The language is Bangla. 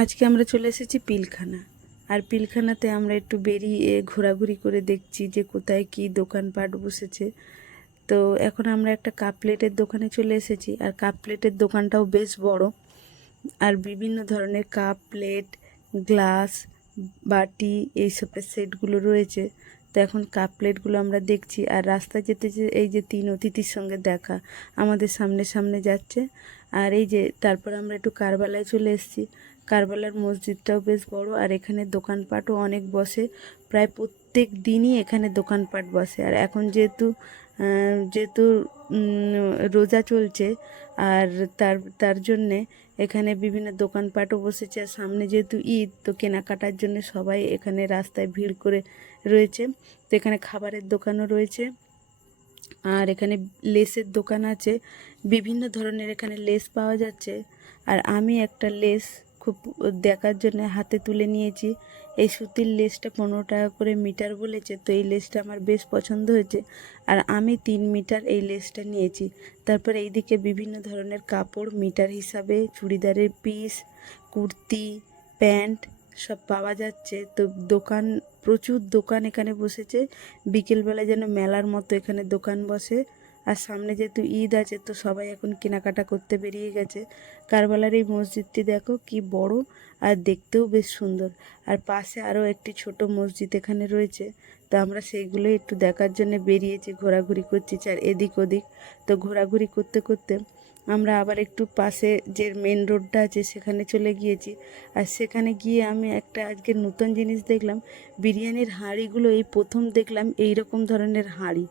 আজকে আমরা চলে এসেছি পিলখানা। আর পিলখানাতে আমরা একটু বেরিয়ে ঘোরাঘুরি করে দেখছি যে কোথায় কি দোকানপাট বসেছে। তো এখন আমরা একটা কাপ প্লেটের দোকানে চলে এসেছি। আর কাপ প্লেটের দোকানটাও বেশ বড়, আর বিভিন্ন ধরনের কাপ প্লেট, গ্লাস, বাটি এইসবের সেটগুলো রয়েছে। তো এখন কাপ প্লেটগুলো আমরা দেখছি। আর রাস্তা যেতে যে এই যে 3 অতিথির সঙ্গে দেখা আমাদের সামনে সামনে যাচ্ছে। আর এই যে তারপর আমরা একটু কারবালায় চলে এসেছি। কারবালার মসজিদটাও বেশ বড়, আর এখানে দোকানপাটও অনেক বসে। প্রায় প্রত্যেক দিনই এখানে দোকানপাট বসে। আর এখন যেহেতু যেহেতু রোজা চলছে, আর তার তার জন্যে এখানে বিভিন্ন দোকানপাটও বসেছে। আর সামনে যেহেতু ঈদ, তো কেনাকাটার জন্য সবাই এখানে রাস্তায় ভিড় করে রয়েছে। তো এখানে খাবারের দোকানও রয়েছে, আর এখানে লেসের দোকান আছে। বিভিন্ন ধরনের এখানে লেস পাওয়া যাচ্ছে। আর আমি একটা লেস খুব দেখার জন্য হাতে তুলে নিয়েছি। এই সুতির লেসটা 15 টাকা করে মিটার বলেছে। তো এই লেসটা আমার বেশ পছন্দ হয়েছে, আর আমি 3 মিটার এই লেসটা নিয়েছি। তারপর এইদিকে বিভিন্ন ধরনের কাপড় মিটার হিসাবে, চুড়িদারের পিস, কুর্তি, প্যান্ট সব পাওয়া যাচ্ছে। তো দোকান, প্রচুর দোকান এখানে বসেছে। বিকেলবেলা যেন মেলার মতো এখানে দোকান বসে। আর সামনে যেহেতু ঈদ আছে, তো সবাই এখন কেনাকাটা করতে বেরিয়ে গেছে। কারবালার এই মসজিদটি দেখো কি বড়, আর দেখতেও বেশ সুন্দর। আর পাশে আরও একটি ছোট মসজিদ এখানে রয়েছে। তো আমরা সেইগুলোই একটু দেখার জন্য বেরিয়েছি, ঘোরাঘুরি করছি আর এদিক ওদিক। তো ঘোরাঘুরি করতে করতে আমরা আবার একটু পাশে যে মেন রোডটা আছে সেখানে চলে গিয়েছি। আর সেখানে গিয়ে আমি একটা আজকে নতুন জিনিস দেখলাম। বিরিয়ানির হাঁড়িগুলো এই প্রথম দেখলাম এই রকম ধরনের হাঁড়ি।